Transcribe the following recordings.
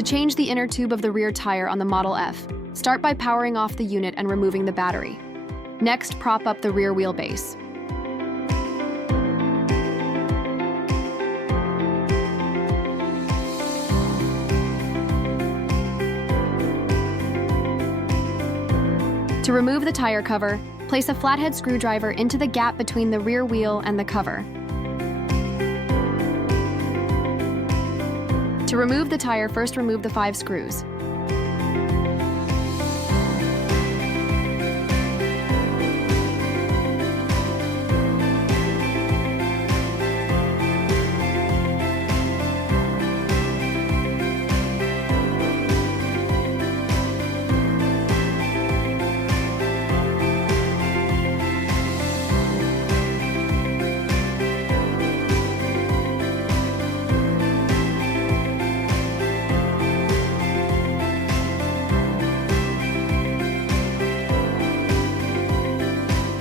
To change the inner tube of the rear tire on the Model F, start by powering off the unit and removing the battery. Next, prop up the rear wheelbase. To remove the tire cover, place a flathead screwdriver into the gap between the rear wheel and the cover. To remove the tire, first remove the 5 screws.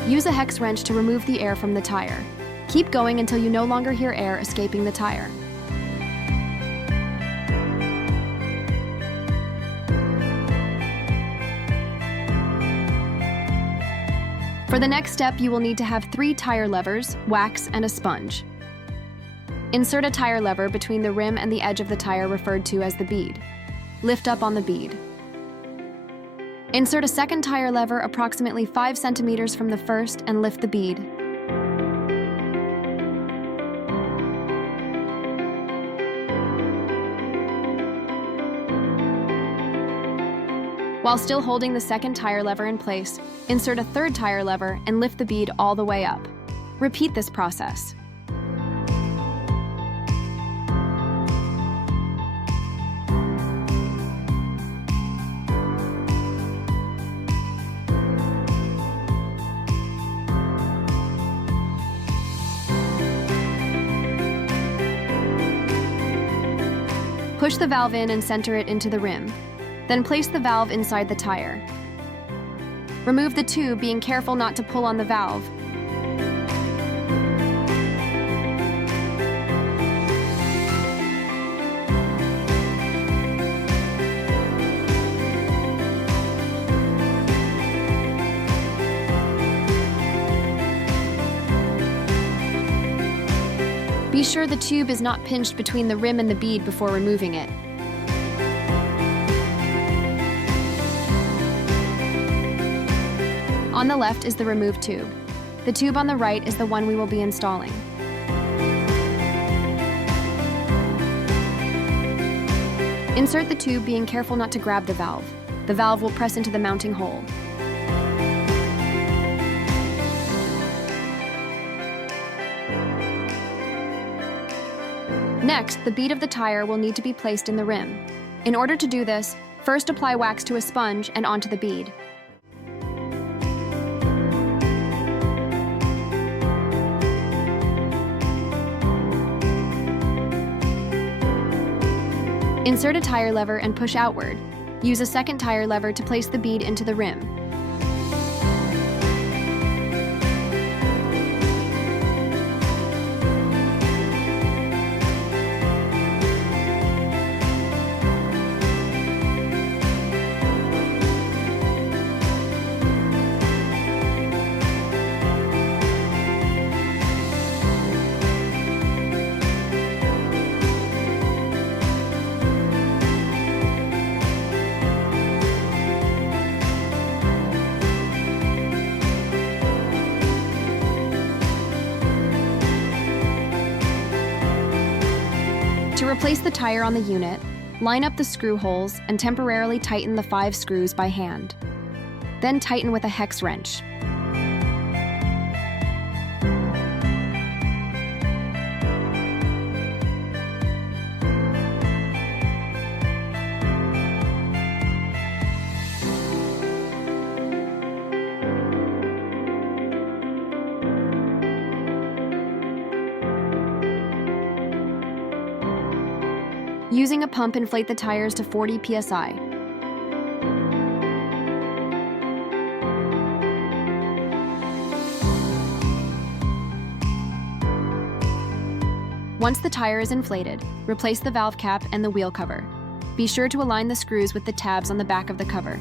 Use a hex wrench to remove the air from the tire. Keep going until you no longer hear air escaping the tire. For the next step, you will need to have 3 tire levers, wax, and a sponge. Insert a tire lever between the rim and the edge of the tire referred to as the bead. Lift up on the bead. Insert a second tire lever approximately 5 centimeters from the first and lift the bead. While still holding the second tire lever in place, insert a third tire lever and lift the bead all the way up. Repeat this process. Push the valve in and center it into the rim. Then place the valve inside the tire. Remove the tube, being careful not to pull on the valve. Be sure the tube is not pinched between the rim and the bead before removing it. On the left is the removed tube. The tube on the right is the one we will be installing. Insert the tube, being careful not to grab the valve. The valve will press into the mounting hole. Next, the bead of the tire will need to be placed in the rim. In order to do this, first apply wax to a sponge and onto the bead. Insert a tire lever and push outward. Use a second tire lever to place the bead into the rim. To replace the tire on the unit, line up the screw holes and temporarily tighten the 5 screws by hand. Then tighten with a hex wrench. Using a pump, inflate the tires to 40 psi. Once the tire is inflated, replace the valve cap and the wheel cover. Be sure to align the screws with the tabs on the back of the cover.